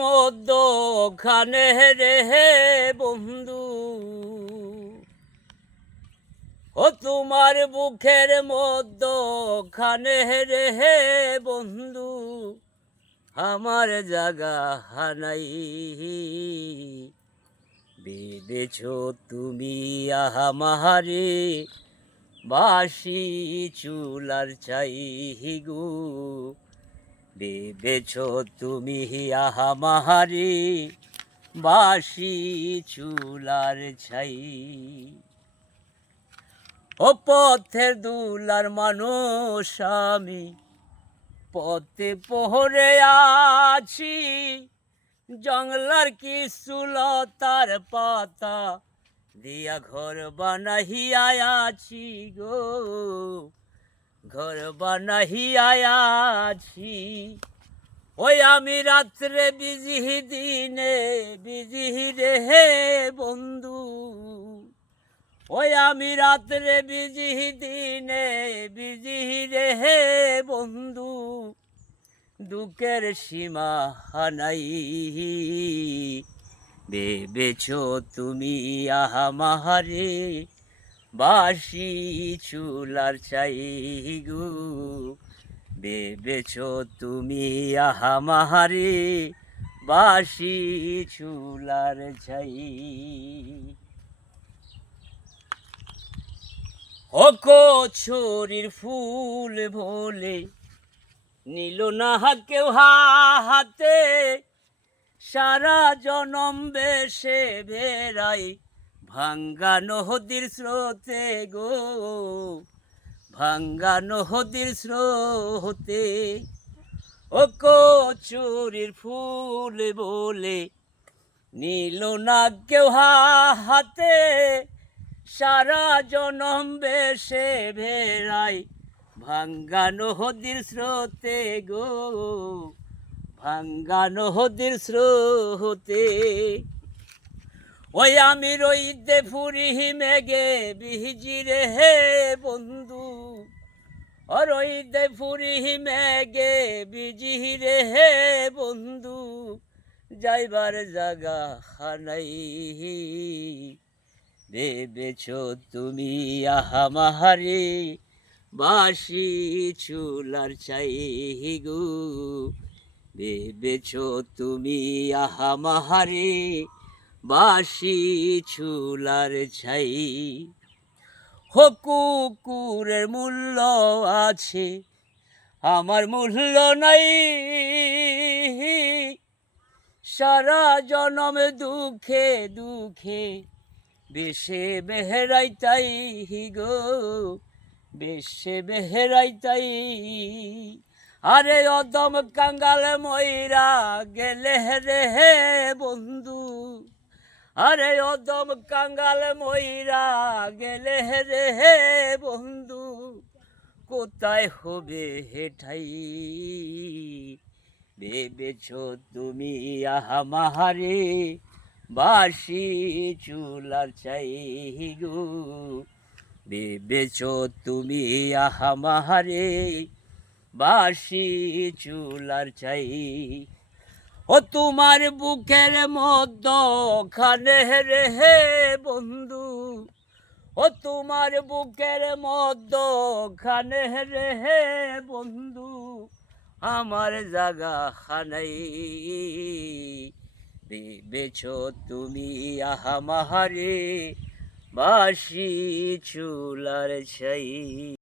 মধ্যখানে রে বন্ধু, ও তোমার বুকের মধ্যখানে রে বন্ধু, আমার জাগা হানাই। বেঁধেছ তুমি আমারে বাঁশি চুলার চাই গো, বেঁধেছ তুমি আমারে বাঁশি চুলার ছাই। ও পথের দুলার মানুষ আমি, পথে পহরে আছি, জঙ্গলার কিছু লতার পাতা দিয়া ঘর বানাহিয়া আছি গো, ঘর বানাহিয়া আছি। ওই আমি রাত্রে বিজি দিনে বিজি রে বন্ধু, ওই আমি রাত্রে বিজি দিনে বিজি রে বন্ধু, দুঃখের সীমা হানাই। ভেবেছ তুমি আমারে বাঁশি চুলার চাই গো, ভেবেছ তুমি আমারে বাঁশি চুলার চাই। ও কচুরির ফুল ভোলে নিল না কেউ হাতে, সারা জনম বেশে বেড়াই ভাঙ্গা নদীর স্রোতে গো, ভাঙ্গা নদীর স্রোতে। ও কচুরির ফুল বলে নিল না কেউ হাতে, সারা জনম বেশে বেড়াই ভাঙ্গা নদীর স্রোতে গো, ভাঙ্গা নদীর স্রোতে। ওই আমি রইতে ফুরি মেঘে বিজি রে বন্ধু, ও রইতে ফুরি মেঘে বিজি রে বন্ধু, যাইবার জাগা হানাই। ভেবেছ তুমি আমারে বাঁশি চুলার চাই গো, ভেবেছ তুমি আমারে বাঁশি চুলার ছাই। হো কুকুরের মূল্য আছে আমার মূল্য নাই, সারা জনম দুঃখে দুঃখে বেশে বেহেরাইতাই গো, বেশে বেহেরাইতাই। আরে অদম কাঙ্গাল ময়রা গেলে রে বন্ধু, আরে অদম কাঙ্গাল ময়রা গেলে রে বন্ধু, কোথায় হবে হেঠাই। ভেবেছ তুমি আমারে বাঁশি চুলার চাই গো, ভেবেছ তুমি আমারে বাঁশি চুলার চাই। ও তোমার বুকের মধ্যখানে রে বন্ধু, ও তোমার বুকের মধ্যখানে রে বন্ধু, আমার জাগা হানাই। ভেবেছ তুমি আমারে বাঁশি চুলার ছাই।